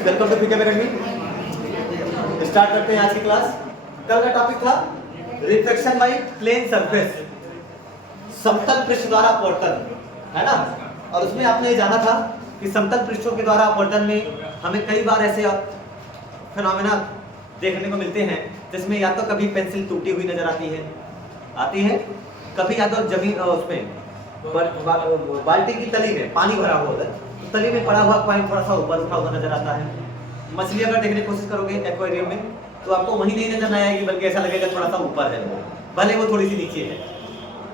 Students, welcome to PK academy. Start करते हैं आज की क्लास। कल का टॉपिक था रिफ्लेक्शन बाय प्लेन सरफेस, समतल पृष्ठ द्वारा अपवर्तन, है ना। और उसमें आपने जाना था कि समतल पृष्ठों के द्वारा अपवर्तन में हमें कई बार ऐसे फिनोमेना देखने को मिलते हैं जिसमें या तो कभी पेंसिल टूटी हुई नजर आती है, कभी या तो जमीन उसमें बाल्टी की तली में पानी भरा हुआ होता है, तली में पड़ा हुआ कॉइन थोड़ा सा ऊपर उठा हुआ नजर आता है। मछली अगर देखने की कोशिश करोगे एक्वेरियम में तो आपको वहीं नहीं नजर आएगी, बल्कि ऐसा लगेगा थोड़ा सा ऊपर है, भले वो थोड़ी सी नीचे है।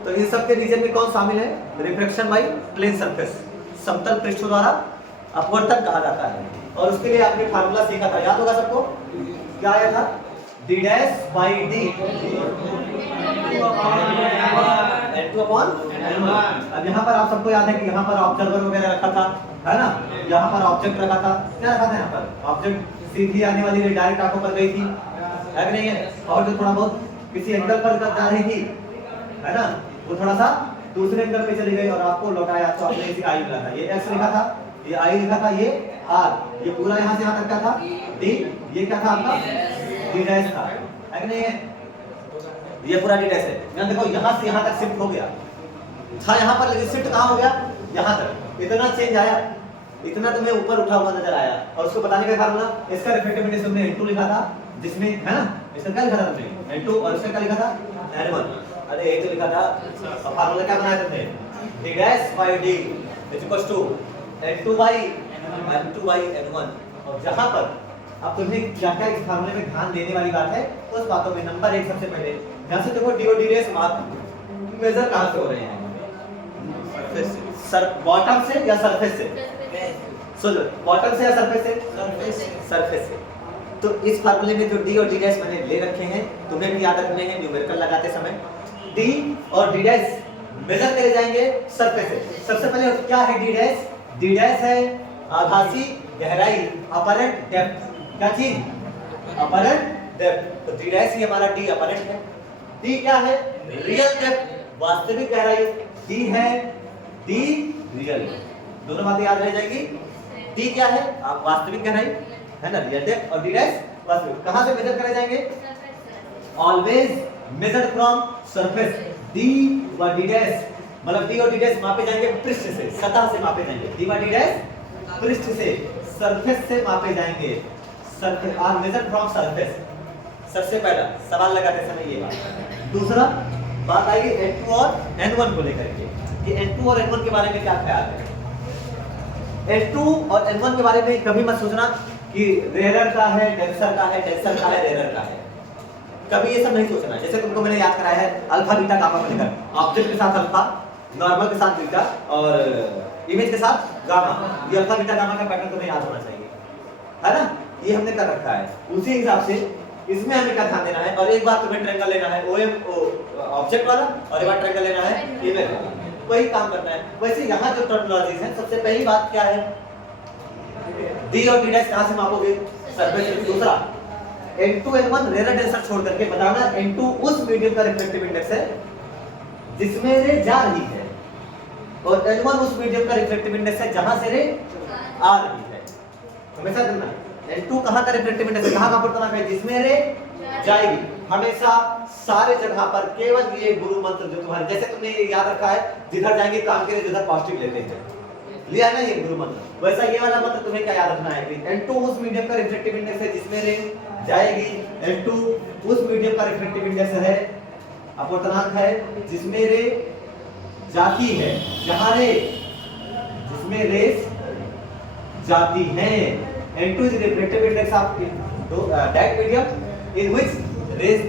तो इन सब के रीजन में कौन शामिल है? रिफ्लेक्शन बाय प्लेन सरफेस, समतल पृष्ठों द्वारा अपवर्तन कहा जाता है। और उसके लिए आपने फार्मूला सीखा था, याद होगा सबको, क्या आया था? d dash by D n2 upon n1। अब यहाँ पर आप सबको याद है कि यहाँ पर ऑब्जर्वर वगैरह रखा था, है ना। यहाँ पर ऑब्जेक्ट रखा था, क्या रखा था यहाँ पर? ऑब्जेक्ट सीधी आने वाली रे डायरेक्ट आंखों पर गई थी, है कि नहीं है? और जो थोड़ा बहुत किसी एंगल पर जा रही थी, है ना, वो थोड़ा सा दूसरे एंगल पे चली गई और आपको लौटाया तो आपने इसे आई लिखा था, ये x लिखा था, ये आई लिखा था, ये r, ये पूरा यहाँ से यहाँ तक का था d, ये क्या था आपका d डैश था, है कि नहीं है? ये पूरा d डैश है। यहाँ देखो यहाँ से यहाँ तक शिफ्ट हो गया था, यहाँ पर लेकिन शिफ्ट कहाँ हो गया? यहाँ तक। इतना चेंज आया, इतना तुम्हें ऊपर उठा हुआ नजर आया। और उसको बताने का फार्मूला, इसका रिफ्लेक्टिव इंडेक्स हमने n2 लिखा था, जिसमें, है ना, इसका क्या लिखा था तुमने? n2, और इसका क्या लिखा था? n1। अरे ये तो लिखा था, अब फार्मूला क्या बनाया तुमने? d dash by d is equals to n2 by n1। और जहां पर अब तुम्हें क्या क्या इस फार्मूले में ध्यान देने वाली बात है, उस बातों में नंबर 1 सबसे पहले यहां से देखो, d और d डैश मेजर कहां से हो रहे हैं? सर बॉटम से या सरफेस से? सोचो, बॉटम से या सरफेस से? सरफेस से। तो इस फार्मूले में जो d और d डैश मैंने ले रखे हैं, तुम्हें भी याद रखने हैं न्यूमेरिकल लगाते समय। d और d डैश मेजर करे जाएंगे सरफेस से। सबसे पहले क्या है d डैश? d डैश है आभासी गहराई, अपरेंट डेप्थ। क्या चीज? Apparent depth. तो d डैश ही हमारा d अपरेंट है। d क्या है? रियल डेप्थ, वास्तविक गहराई। d है d रियल, दोनों बातें याद रह जाएगी। d क्या है? आप वास्तविक गहराई, है ना, रियल डेप्थ, और d डैश वास्तविक। कहां से मेजर करे जाएंगे? Always major from surface. d व d डैश, मतलब d और d डैश मापे जाएंगे पृष्ठ से, सतह से मापे जाएंगे। d व d डैश पृष्ठ से, सरफेस से मापे जाएंगे। Surface are measure from surface. सबसे पहला सवाल लगाते समय ये बात। दूसरा बात आएगी n2 और n1 को लेकर के, कि n2 और n1 के बारे में क्या ख्याल है। n2 और n1 के बारे में कभी मत सोचना कि रेयर का है, डेंसर का है, डेंसर का है, रेयर का है। कभी ये सब नहीं सोचना। जैसे तुमको मैंने याद कराया है अल्फा बीटा गामा को लेकर, ऑब्जेक्ट के साथ अल्फा, नॉर्मल के साथ बीटा, और इमेज के साथ गामा। ये अल्फा बीटा गामा का पैटर्न तुम्हें याद होना चाहिए, है ना। ये हमने कर रखा है। उसी हिसाब से इसमें हमें क्या ध्यान देना है, और एक बार तुम्हें ट्रायंगल लेना है OM ऑब्जेक्ट वाला, और एक बार ट्रायंगल लेना है इमेज वाला, वही काम करना है। वैसे यहाँ जो टर्मिनोलॉजीज है, सबसे पहली बात क्या है? d और d डैश कहां से मापोगे? सरफेस से। दूसरा n2 n1 रेयर डेंसर छोड़ करके बताना n2 उस मीडियम का रिफ्लेक्टिव इंडेक्स है जिसमें रे जा रही है, और n1 उस मीडियम का रिफ्लेक्टिव इंडेक्स है जहां से रे आ रही है। हमेशा करना n2 कहां का रिफ्लेक्टिव इंडेक्स है, कहां का अपवर्तनांक है? जिसमें रे जाएगी। हमेशा सारे जगह पर केवल ये गुरु मंत्र जो तुम्हारे, जैसे तुमने ये याद रखा है, जिधर जाएंगे काम के लिए जिधर पॉजिटिव लेते हैं, लिया ना ये गुरु मंत्र। वैसा ये वाला मंत्र तुम्हें क्या याद रखना है कि n2 उस मीडियम का रिफ्लेक्टिव इंडेक्स है जिसमें रे जाएगी। n2 उस मीडियम का रिफ्लेक्टिव इंडेक्स है, अपवर्तनांक है, जिसमें रे जाती है, जहां रे, जिसमें रेस जाती है। n2 is the refractive index of that medium in which rays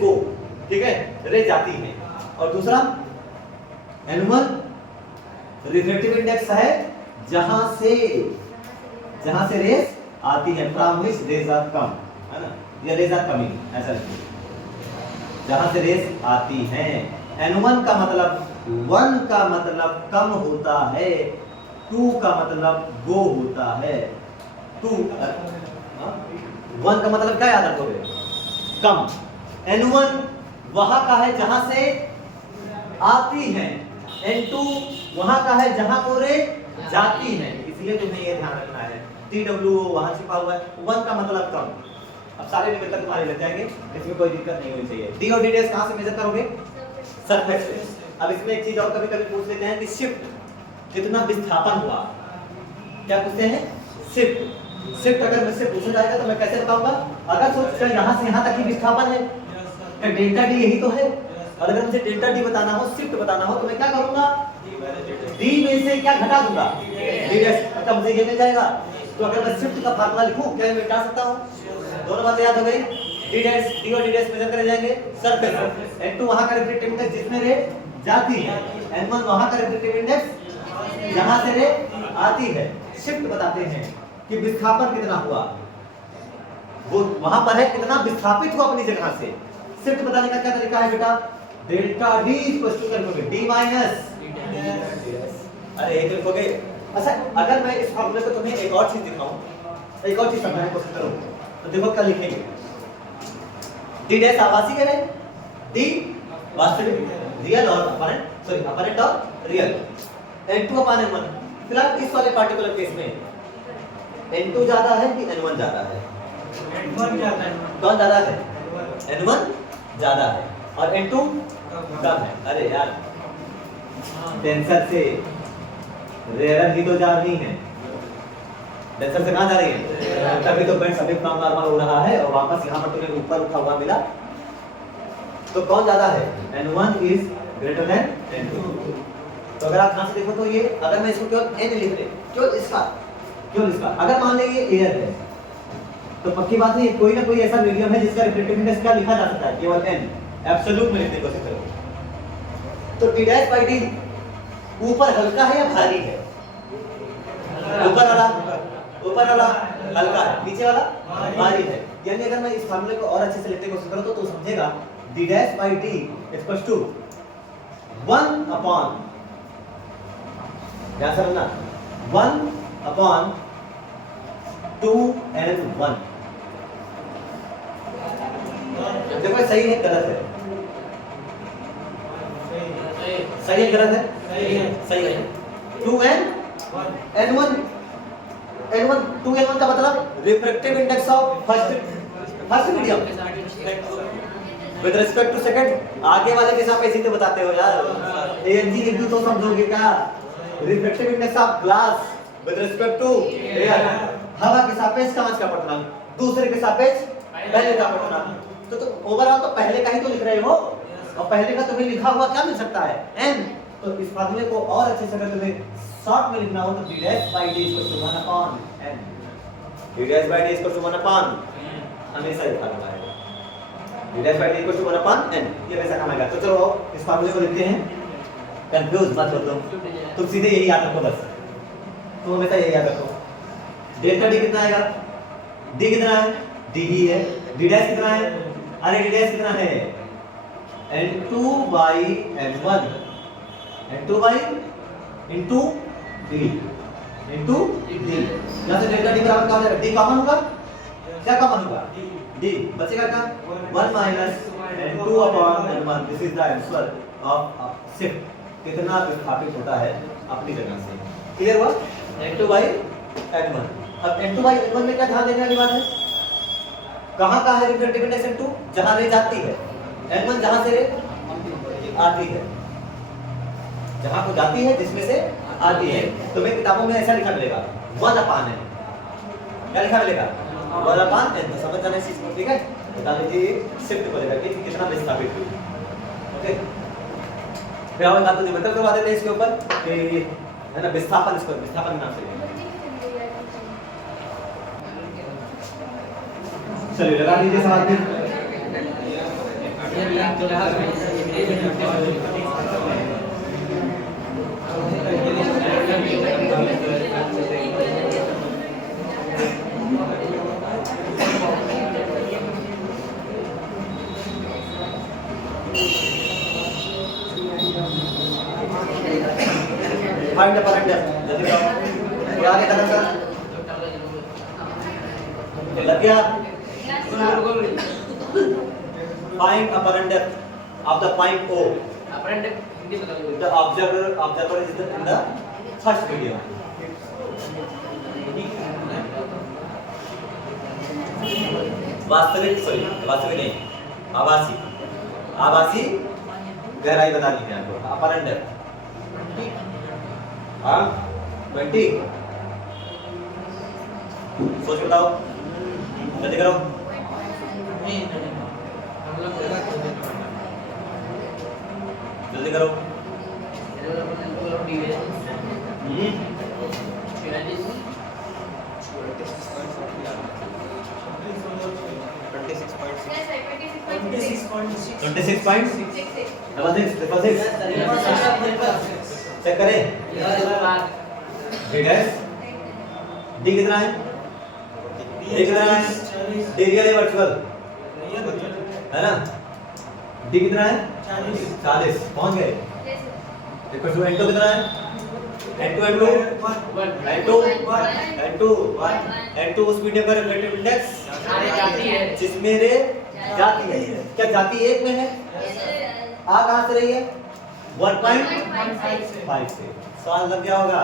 go, ठीक है, रे जाती है। और दूसरा n1 रिफ्लेक्टिव इंडेक्स है जहां से रेस आती है, फ्रॉम व्हिच रेज आर कम, है ना, या रेज आर कमिंग, ऐसा लिखिए, जहां से रेस आती हैं। n1 का मतलब 1 का मतलब कम होता है, 2 का मतलब गो होता है। 1 का मतलब क्या याद रखोगे? कम। n1 वहां का है जहां से आती है, n2 वहां का है जहां को रे जाती है। इसलिए तुम्हें ये ध्यान रखना है TW वहां छिपा हुआ है, 1 का मतलब कम। अब सारे निकलकर तुम्हारे लग जाएंगे, इसमें कोई दिक्कत नहीं होनी चाहिए। D और D डैश कहां से मेजर करोगे? सरफेस से। अब इसमें एक चीज और कभी-कभी पूछ लेते हैं कि शिफ्ट कितना विस्थापन हुआ। क्या पूछते हैं? शिफ्ट अगर मुझसे पूछा जाएगा तो मैं कैसे बताऊंगा? अगर सोच यहां से यहां तक ही विस्थापन है, क्या डेल्टा D यही तो है? और अगर मुझे डेल्टा D बताना हो, शिफ्ट बताना हो, तो मैं क्या करूंगा? D में से क्या घटा दूंगा? D डैश, मतलब मुझे ये मिल जाएगा। तो अगर मैं शिफ्ट का फार्मूला लिखूं, क्या मैं मिटा सकता हूं? दोनों बातें याद हो गई। D और D डैश मेजर करे जाएंगे सरफेस। N2 वहां का रिफ्रैक्टिव इंडेक्स जिसमें रे जाती है, N1 वहां का रिफ्रैक्टिव इंडेक्स जहां से रे आती है। शिफ्ट बताते हैं कि विस्थापन कितना हुआ, वो वहां पर है कितना विस्थापित हुआ अपनी जगह से। शिफ्ट बताने का क्या तरीका है बेटा? डेल्टा D इक्वल टू करोगे D माइनस, अरे एक लिखोगे। अच्छा, अगर मैं इस फॉर्मूले को तुम्हें एक और चीज दिखाऊं, एक और चीज समझाने की कोशिश करो, तो देखो क्या लिखेंगे। D डैश आभासी कह रहे हैं, D वास्तविक, रियल और अपरेंट, सॉरी अपरेंट और रियल, N2 अपान N1। फिलहाल इस वाले पार्टिकुलर केस में N2 ज्यादा है कि N1 ज्यादा है? N1 ज्यादा है। कौन ज्यादा है? N1 ज्यादा है और N2 कम है। अरे यार, टेंसर से रेयर ही तो जा रही है, टेंसर से कहां जा रही है? तभी तो बेंड सभी काम नॉर्मल हो रहा है और वापस यहां पर तुम्हें ऊपर उठा हुआ मिला। तो कौन ज्यादा है? N1 is greater than N2। तो अगर आप ध्यान से देखो तो ये, अगर मैं इसको केवल N लिख ले, केवल इसका, अगर मान ले ये एयर है, तो पक्की बात है कोई ना कोई ऐसा मीडियम है जिसका रिफ्रैक्टिव इंडेक्स क्या लिखा जा सकता है? केवल N, एब्सोल्यूट में लिखने की कोशिश करो। तो D डैश बाय D ऊपर हल्का है या भारी है? ऊपर वाला हल्का है, नीचे वाला भारी है। यानी अगर मैं इस फार्मूले को और अच्छे से लिखने की कोशिश करूं तो तू समझेगा D dash by D equals to 1 upon, ध्यान से समझना, 1 अपॉन 2N1। देखो सही है गलत है? सही है गलत है? सही है। 2N1 2N1 का मतलब refractive index of first medium with respect to second. आगे वाले के सापेक्ष ही बताते हो यार, ANG लिख दूं तो समझोगे क्या? Refractive index of glass with respect to air, हवा के सापेक्ष कांच का पठनांक, दूसरे के सापेक्ष पहले का पठनांक। तो ओवरऑल तो पहले का ही तो लिख रहे हो, और पहले का तुम्हें लिखा हुआ क्या मिल सकता है? N। तो इस फार्मूले को और अच्छे से अगर तुम्हें शॉर्ट में लिखना हो तो D dash by D equal to 1 upon N। D dash by D equal to 1 upon, हमेशा लिखा हुआ है D dash by D equal to 1 upon N, ये वैसा काम आएगा। तो चलो इस फार्मूले को लिखते हैं, कंफ्यूज मत हो तुम सीधे यही याद रखो बस, तुम हमेशा यही याद रखो। डेल्टा D कितना आएगा? D कितना है? D ही है। D डैश कितना है? अरे D डैश कितना है? N2 by N1, N2 by into D, into D। यहाँ से डेल्टा D बराबर क्या हो जाएगा? D कॉमन होगा, क्या कॉमन होगा? D बचेगा क्या? 1 minus N2 upon N1। This is the answer of shift, कितना विस्थापित होता है अपनी जगह से। क्लियर हुआ? N2 by N1। अब N2 by N1 में क्या ध्यान देने वाली बात है? कहाँ का है रिफ्रैक्टिव इंडेक्स N2? जहाँ रे जाती है। N1 जहाँ से रे आती है, जहाँ को जाती है जिसमें से आती है। तो मैं किताबों में ऐसा लिखा मिलेगा 1 अपॉन N। क्या लिखा मिलेगा? 1 अपॉन N। तो समझ जाना इस चीज को, ठीक है? बता दीजिए शिफ्ट को लेकर कि कितना विस्थापित हुई। ओके, फिर हम बात तो करवा देते हैं इसके ऊपर कि है ना, विस्थापन, इसको विस्थापन नाम से चलिए लगा दीजिए सवाल पे। फाइंड द करंट डेप्थ, जल्दी बताओ क्या आगे कदम कर लग गया? Find apparent depth of the point O. Apparent depth Hindi बता दो। The observer is in the first medium. वास्तविक वास्तविक नहीं, आभासी आभासी गहराई बतानी है आपको। अपर एंड डेप्थ 20। सोच बताओ, जल्दी करो। जल्दी करो। 26.6 चेक करें। डी कितना है? डी कितना है? डी रियल है वर्चुअल है ना? डी कितना है? 40 पहुंच गए। देखो n2 कितना है? n2 उस मीडियम का रिलेटिव इंडेक्स जिसमें रे जाती है। क्या जाती एक में है? आ कहां से रही है? 1.5 से। सवाल लग गया होगा।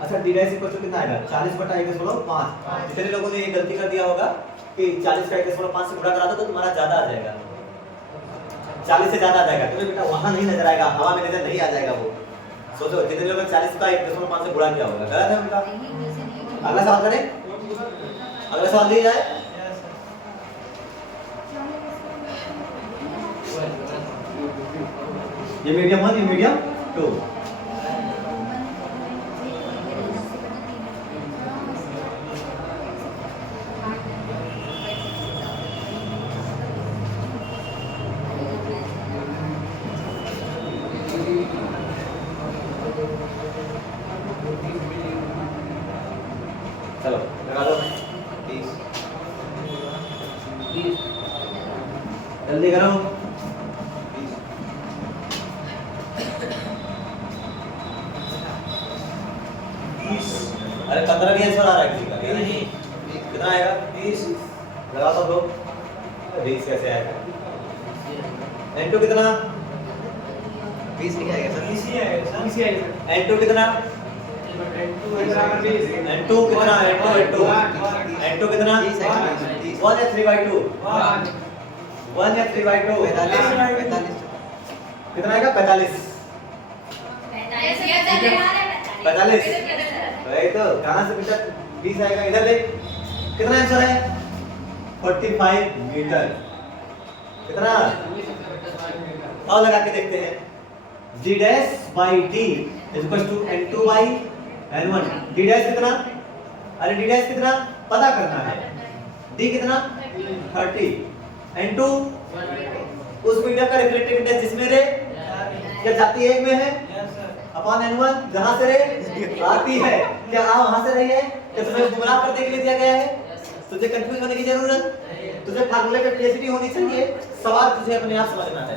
अच्छा डी डैश इक्वल टू कितना आएगा? 40/1/5। जितने लोगों ने ये गलती कर दिया होगा कि 40 का 1/5 से गुणा करा दो तो तुम्हारा ज्यादा आ जाएगा, 40 से ज्यादा आ जाएगा। तुम्हें बेटा वहां नहीं नजर आएगा, हवा में नजर नहीं आ जाएगा वो। सोचो जितने लोगों ने 40 का 1/5 से गुणा किया होगा, गलत है उनका। अगला सवाल करें, अगला सवाल दिया जाए। ये मीडियम 1, ये मीडियम 2। चलो लगा दो 20। जल्दी करो। अरे 15 भी आंसर आ रहा है किसी का? नहीं। कितना आएगा? 20। लगा तो दो। 20 कैसे आएगा? n2 कितना? 20 नहीं आएगा सर। 20 ही आएगा सर। 20 ही आएगा सर। n2 कितना? n2 बराबर 20। n2 कितना? n2 कितना? 1 या 3/2? 1 या 3/2? 45 कितना आएगा? 45। 45 वही तो, कहां से बेटा 20 आएगा? इधर देख कितना आंसर है? 45 मीटर। कितना? और लगा के देखते हैं। d dash by d equals to n2 by n1। d dash कितना? अरे d डैश कितना पता करना है। d कितना? 30। n2 उस मीडियम का रिफ्लेक्टिव इंडेक्स जिसमें रे क्या जाती एक में है अपॉन n1 जहां से रे आती है। क्या आ वहां से रही है? क्या तुम्हें गुमराह करने के लिए दिया गया है? तुझे कंफ्यूज होने की जरूरत, तुझे फार्मूले पे पीएचडी होनी चाहिए। सवाल तुझे अपने आप समझना है।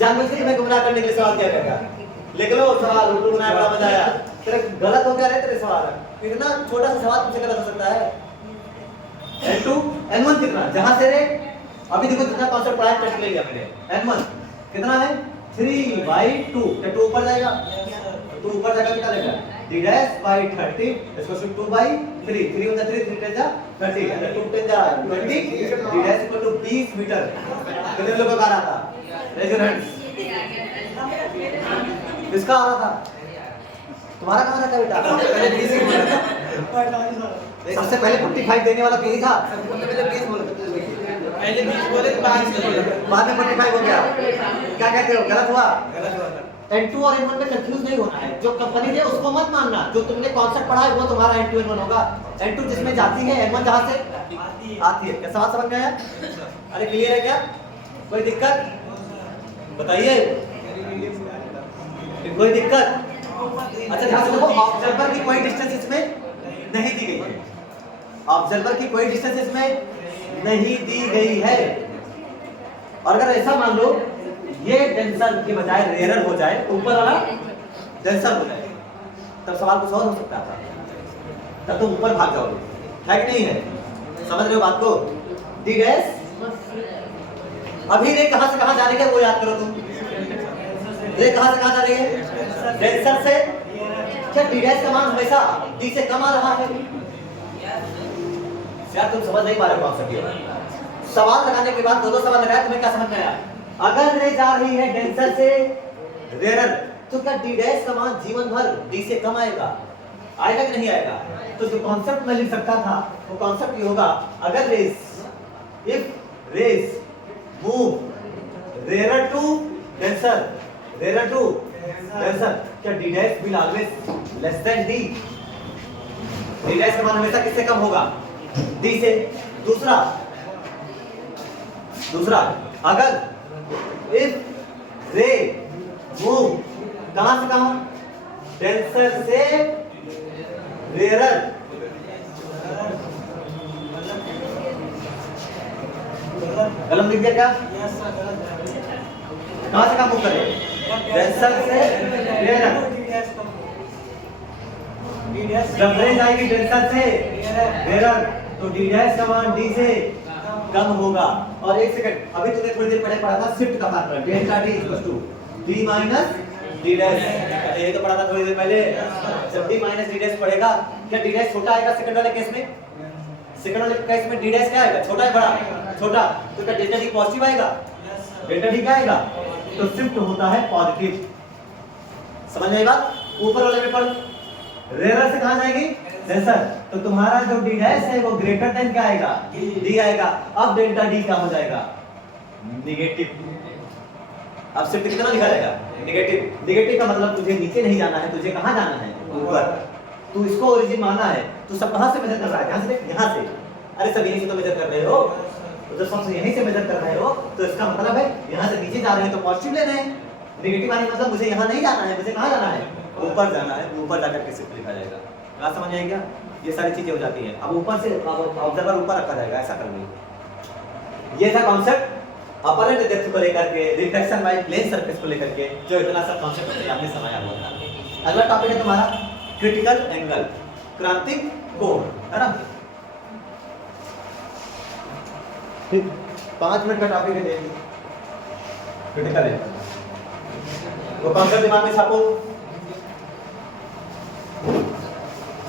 जानबूझ के तुम्हें गुमराह करने के लिए सवाल किया गया। लिख लो सवाल, उल्टू बनाया, बड़ा मजा आया। तेरे गलत हो क्या रहे तेरे सवाल? इतना छोटा सा सवाल तुझसे गलत हो सकता है? n2 n1 कितना जहां से रे अभी देखो जितना कॉन्सेप्ट पढ़ा है टेस्ट ले लिया मैंने। n1 कितना है? 3/2। क्या 2 ऊपर जाएगा? 2 ऊपर जाएगा कितना लेगा? d डैश बाई 30 इसको 2/3। 3 * 3 3 10 30 and 2 10 20 d dash equal to 20 metre. कितने लोगों का आ रहा था? Raise your hands. किसका आ रहा था? तुम्हारा कहां था बेटा? पहले 20 ही बोला था। सबसे पहले 45 देने वाला यही था। पहले 20 बोला था। पहले 20 बोले तो बाद में 45 हो गया। क्या कहते हो? गलत हुआ? गलत हुआ। n2 और n1 में कंफ्यूज नहीं होना है। जो कंपनी ने उसको मत मानना, जो तुमने कॉन्सेप्ट पढ़ा है वो तुम्हारा n2 n1 होगा। n2 जिसमें जाती है, n1 जहां से आती है। क्या सवाल समझ में आया? अरे क्लियर है क्या? कोई दिक्कत बताइए। कोई दिक्कत? अच्छा ध्यान से देखो, ऑब्जर्वर की कोई डिस्टेंस इसमें नहीं दी गई है। ऑब्जर्वर की कोई डिस्टेंस इसमें नहीं दी गई है। और अगर ऐसा मान लो ये डेंसर के बजाय रेयरर हो जाए, ऊपर वाला डेंसर हो जाए, तब सवाल कुछ और हो सकता था। तब तुम ऊपर भाग जाओगे, है कि नहीं है? समझ रहे हो बात को? डी डैश अभी रे कहां से कहां जा रही है वो याद करो तुम। रे कहां से कहां जा रही है? डेंसर से। क्या डी डैश का मान हमेशा डी से कम आ रहा है? यार तुम समझ नहीं पा रहे हो कॉन्सेप्ट ये। सवाल लगाने के बाद दो सवाल लगाया, तुम्हें क्या समझ में आया? अगर रे जा रही है डेंसर से रेयर, तो क्या डी डैश का मान जीवन भर डी से कम आएगा? आएगा कि नहीं आएगा? तो जो कॉन्सेप्ट मैं लिख सकता था वो कॉन्सेप्ट ये होगा, अगर rays, if rays move rarer to denser, rarer to denser, क्या D dash will always less than D? D dash का मान हमेशा किससे कम होगा? डी से। दूसरा अगर इफ रे मूव कहां से कहां? डेंसर से रेयर, कलम लिख दिया क्या? कहां से कहां मूव करे? डेंसर से रेयर। जब रे जाएगी डेंसर से रेयर तो डी डैश का मान डी से कम होगा। और एक सेकंड, अभी तुमने थोड़ी देर पहले पढ़ा था शिफ्ट का formula, delta T equals to D minus D dash. ये तो पढ़ा था थोड़ी देर पहले। जब डी माइनस डी डैश पढ़ेगा, क्या डी डैश छोटा आएगा सेकंड वाले केस में? सेकंड वाले केस में डी डैश क्या आएगा? छोटा है बड़ा? छोटा। तो क्या डेल्टा टी पॉजिटिव आएगा? डेल्टा टी क्या आएगा? तो शिफ्ट होता है पॉजिटिव। समझ में आई बात? ऊपर वाले में पढ़, रेयर से कहां जाएगी? डेंसर। तो तुम्हारा जो डी डैश है वो ग्रेटर देन क्या आएगा? डी आएगा। अब डेल्टा डी क्या हो जाएगा? नेगेटिव। अब शिफ्ट कितना लिखा जाएगा? नेगेटिव। नेगेटिव का मतलब तुझे नीचे नहीं जाना है, तुझे कहां जाना है? ऊपर। तू इसको ओरिजिन मानना है, तू सब कहां से मेजर कर रहा है? यहां से? यहां से। अरे सब यहीं से तो मेजर कर रहे हो, तो जब सब यहीं से मेजर कर रहे हो तो इसका मतलब है यहां से नीचे जा रहे हैं तो पॉजिटिव ले रहे हैं। नेगेटिव आने मतलब मुझे यहां नहीं जाना है, मुझे कहां जाना है? ऊपर जाना है। ऊपर जाकर के शिफ्ट लिखा जाएगा। बात समझ आई क्या? ये सारी चीजें हो जाती हैं। अब ऊपर से ऑब्जर्वर ऊपर रखा जाएगा, ऐसा करनी। ये था कॉन्सेप्ट अपरेंट डेप्थ को लेकर के, रिफ्लेक्शन बाय प्लेन सरफेस को लेकर के, जो इतना सा कॉन्सेप्ट अपने आप में समाया हुआ था। अगला टॉपिक है तुम्हारा क्रिटिकल एंगल, क्रांतिक कोण, है ना? ठीक, 5 मिनट का टॉपिक है। क्रिटिकल एंगल वो कॉन्सेप्ट दिमाग में छापो।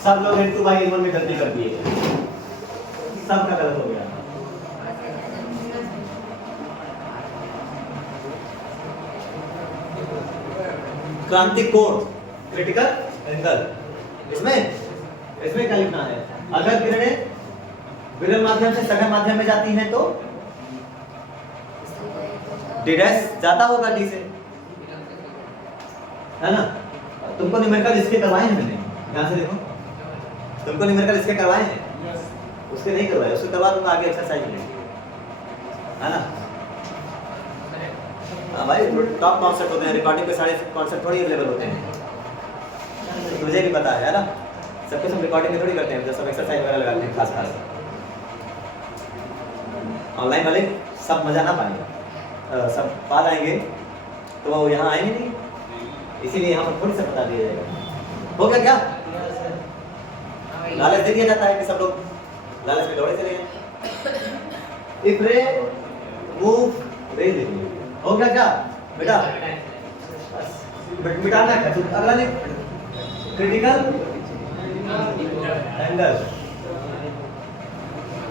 सब लोग N2/N1 में गलती कर दिए, सबका गलत हो गया। क्रांतिक कोण, क्रिटिकल एंगल, इसमें क्या लिखना है? अगर किरणें विरल माध्यम से सघन माध्यम में जाती हैं तो डी डैश जाता होगा डी से, है ना? तुमको न्यूमेरिकल इसके करवाए हैं मैंने, ध्यान से देखो। तुमको न्यूमेरिकल इसके करवाए हैं? उसके नहीं करवाए, उसके करवा दूंगा आगे एक्सरसाइज में, है ना? हाँ भाई, टॉप कॉन्सेप्ट होते हैं, रिकॉर्डिंग पे सारे कॉन्सेप्ट थोड़ी अवेलेबल होते हैं, तुझे भी पता है ना? सबके सब रिकॉर्डिंग में थोड़ी करते हैं, जब सब एक्सरसाइज वगैरह लगाते हैं खास। ऑनलाइन वाले सब मजा ना पाएंगे, सब पा जाएंगे तो वो यहाँ आएंगे नहीं, इसीलिए यहाँ पर थोड़ी सा बता दिया जाएगा। हो गया क्या? लालच दे दिया जाता है कि सब लोग लालच में दौड़े चले गए। इफ रे मूव रे दे दिए, हो गया क्या बेटा? बस मिटाना है। अगला लिख, क्रिटिकल एंगल,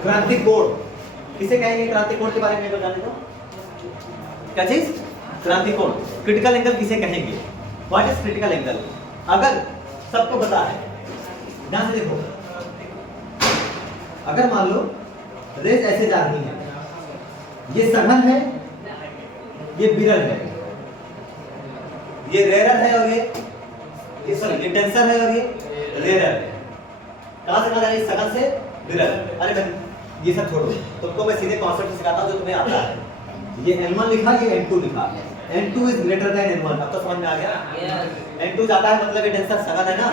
क्रांतिक कोण किसे कहेंगे? क्रांतिक कोण के बारे में तो जाने दो। क्या चीज? क्रांतिक कोण। क्रिटिकल एंगल किसे कहेंगे? What is critical angle? अगर सबको पता है, ध्यान से देखो, अगर मान लो रेस ऐसे जा रही है, ये सघन है, ये विरल है, ये रेयर है और ये सॉरी ये टेंसर है और ये रेयर है। कहां से कहां जा रही है? सघन से विरल। अरे भाई ये सब छोड़ो, तुमको मैं सीधे कॉन्सेप्ट सिखाता हूं जो तुम्हें आता है। ये N1 लिखा, ये N2 लिखा, N2 is greater than N1। अब तो समझ में आ गया? N2 जाता है मतलब ये टेंसर सघन है ना।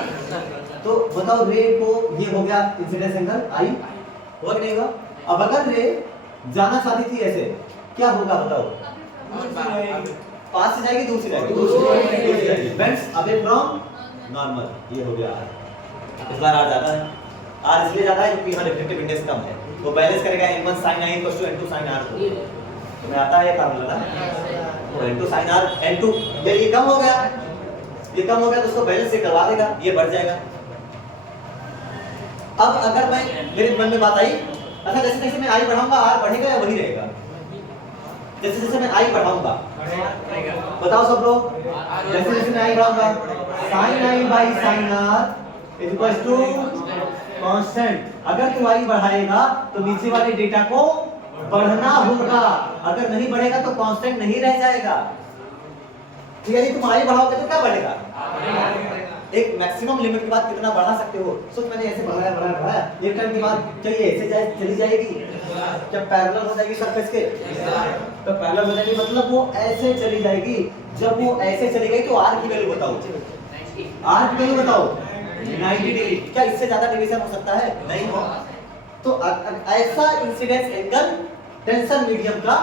तो बताओ रे को ये हो गया इंसिडेंस एंगल आई, हुआ कि नहीं हुआ? अब अगर रे जाना चाहती थी ऐसे, क्या होगा बताओ? पास से जाएगी, दूर से जाएगी? दूर से जाएगी। बेंड्स अवे फ्रॉम नॉर्मल, ये हो गया R। इस बार R ज्यादा है। R इसलिए ज्यादा है क्योंकि यहाँ रिफ्लेक्टिव इंडेक्स कम है, वो बैलेंस करेगा N1 sin I = N2 sin R को। तुम्हें आता है ये फार्मूला ना? तो N2 sin R, N2 ये कम हो गया, ये कम हो गया तो उसको बैलेंस से करवा देगा, ये बढ़ जाएगा। अब अगर मैं मेरे मन में बात आई अच्छा जैसे जैसे मैं आई बढ़ाऊंगा आर बढ़ेगा या वही रहेगा? जैसे जैसे मैं आई बढ़ाऊंगा, बताओ सब लोग, जैसे जैसे मैं आई बढ़ाऊंगा, sin i by sin r is equal to constant. अगर तू आई बढ़ाएगा तो नीचे वाले डेटा को बढ़ना होगा, अगर नहीं बढ़ेगा तो कांस्टेंट नहीं रह जाएगा। तो यदि तुम आई बढ़ाओगे तो क्या बढ़ेगा? एक मैक्सिमम लिमिट के बाद कितना बढ़ा सकते हो? सोच मैंने ऐसे बढ़ाया बढ़ाया बढ़ाया, एक टाइम के बाद चलिए ऐसे जाए चली जाएगी, जब पैरेलल हो जाएगी सरफेस के, तो पैरेलल हो जाएगी मतलब वो ऐसे चली जाएगी। जब वो ऐसे चली गई तो आर की वैल्यू बताओ, आर की वैल्यू बताओ 90 डिग्री। क्या इससे ज्यादा डेविएशन हो सकता है? नहीं हो। तो ऐसा इंसिडेंस एंगल टेंशन मीडियम का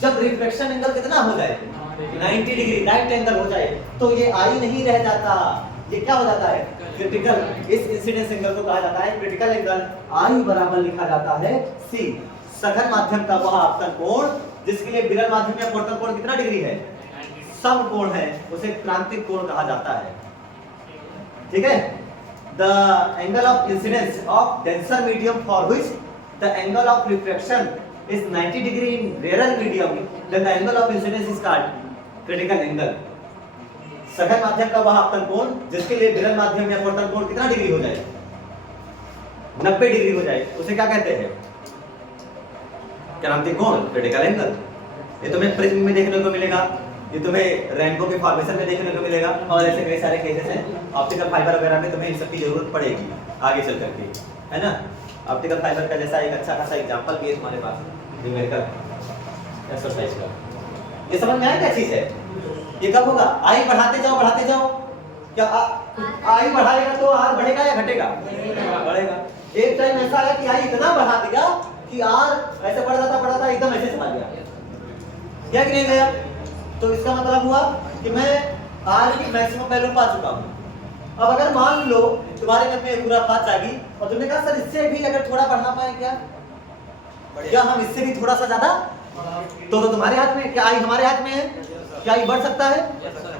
जब रिफ्लेक्शन एंगल कितना हो जाए 90 डिग्री राइट एंगल हो जाए तो ये आई नहीं रह जाता, ये क्या हो जाता है? क्रिटिकल। इस इंसिडेंस एंगल को कहा जाता है क्रिटिकल एंगल। आई बराबर लिखा जाता है सी, सघन माध्यम का वह आपतन कोण जिसके लिए विरल माध्यम या अपवर्तन कोण कितना डिग्री है? सम कोण है, उसे क्रांतिक कोण कहा जाता है। ठीक है। The angle of incidence of denser medium for which the angle of refraction is 90 degree in rarer medium, then the angle of incidence is called critical angle। सघन माध्यम का वह आपतन कोण जिसके लिए विरल माध्यम या अपवर्तन कोण कितना डिग्री हो जाए? 90 डिग्री हो जाए, उसे क्या कहते हैं? क्रांतिक कोण, क्रिटिकल एंगल। ये तुम्हें प्रिज्म में देखने को मिलेगा, ये तुम्हें रेनबो के फॉर्मेशन में देखने को मिलेगा, और ऐसे कई सारे केसेस हैं। ऑप्टिकल फाइबर वगैरह में तुम्हें इन सब की जरूरत पड़ेगी आगे चल करके, है ना। ऑप्टिकल फाइबर का जैसा एक अच्छा खासा एग्जांपल भी है तुम्हारे पास न्यूमेरिकल एक्सरसाइज का। ये समझ में आया क्या चीज है? ये कब होगा? आई बढ़ाते जाओ। क्या आई बढ़ाएगा तो आर बढ़ेगा या घटेगा? बढ़ेगा। एक टाइम ऐसा आया कि आई इतना बढ़ा दिया कि आर ऐसे बढ़ता था एकदम ऐसे चला गया, क्या कि नहीं गया? तो इसका मतलब हुआ कि मैं आर की मैक्सिमम वैल्यू पा चुका हूं। अब अगर मान लो तुम्हारे मन में पूरा बात आ गई और तुमने कहा सर इससे भी अगर थोड़ा बढ़ा पाए क्या हम इससे भी थोड़ा सा ज्यादा, तो तुम्हारे हाथ में, क्या आई हमारे हाथ में है? क्या आई बढ़ सकता है?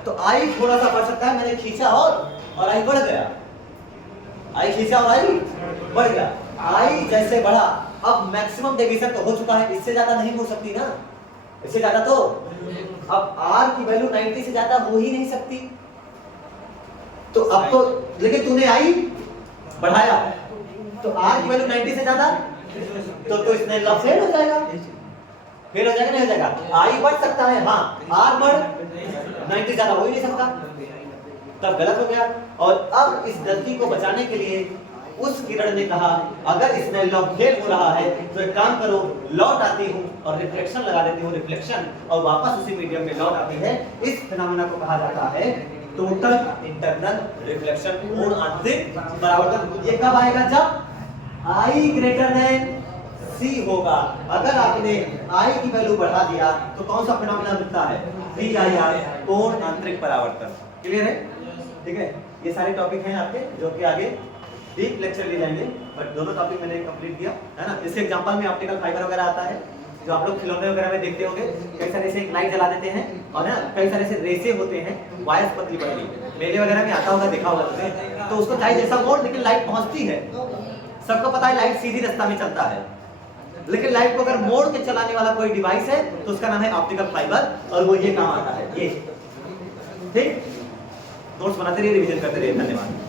तो आई थोड़ा सा बढ़ सकता है। मैंने खींचा और आई बढ़ गया, आई खींचा और आई बढ़ गया। आई जैसे बढ़ा, अब मैक्सिमम डेविएशन तो हो चुका है, इससे ज्यादा नहीं हो सकती ना, इससे ज्यादा तो अब आर की वैल्यू 90 से ज्यादा हो ही नहीं सकती। तो अब तो लेकिन तूने आई बढ़ाया तो आर की वैल्यू 90 से ज्यादा, तो इसने लॉ फेल हो जाएगा, फेल हो जाएगा नहीं हो जाएगा? आई बढ़ सकता है हाँ, आर बढ़ 90 ज्यादा हो ही नहीं सकता, तब गलत हो गया। और अब इस गलती को बचाने के लिए उस किरण ने कहा अगर इसमें लॉ फेल हो रहा है तो एक काम करो, लौट आती हूँ और रिफ्लेक्शन लगा देती हूँ, रिफ्लेक्शन, और वापस उसी मीडियम में लौट आती है। इस फिनोमेना को कहा जाता है टोटल इंटरनल रिफ्लेक्शन, पूर्ण आंतरिक परावर्तन। ये कब आएगा? जब I ग्रेटर देन C होगा। अगर आपने I की वैल्यू बढ़ा दिया तो कौन सा फिनोमेना मिलता है? VIR, पूर्ण आंतरिक परावर्तन। क्लियर है? ठीक है। ये सारे टॉपिक हैं आपके जो कि आगे डीप लेक्चर ले जाएंगे, बट दोनों टॉपिक मैंने कंप्लीट किया है ना। इस एग्जांपल में ऑप्टिकल फाइबर वगैरह आता है जो आप लोग खिलौने वगैरह में देखते होंगे, कई सारे से एक लाइट जला देते हैं और ना कई सारे से रेसे होते हैं, वायर्स पतली पतली, मेले वगैरह में आता होगा, देखा होगा तुमने। तो उसको चाहे जैसा मोड़, लेकिन लाइट पहुंचती है। सबको पता है लाइट सीधी रास्ता में चलता है, लेकिन लाइट को अगर मोड़ के चलाने वाला कोई डिवाइस है तो उसका नाम है ऑप्टिकल फाइबर, और वो ये काम आता है। ये ठीक, नोट्स बनाते रहिए, रिवीजन करते रहिए। धन्यवाद।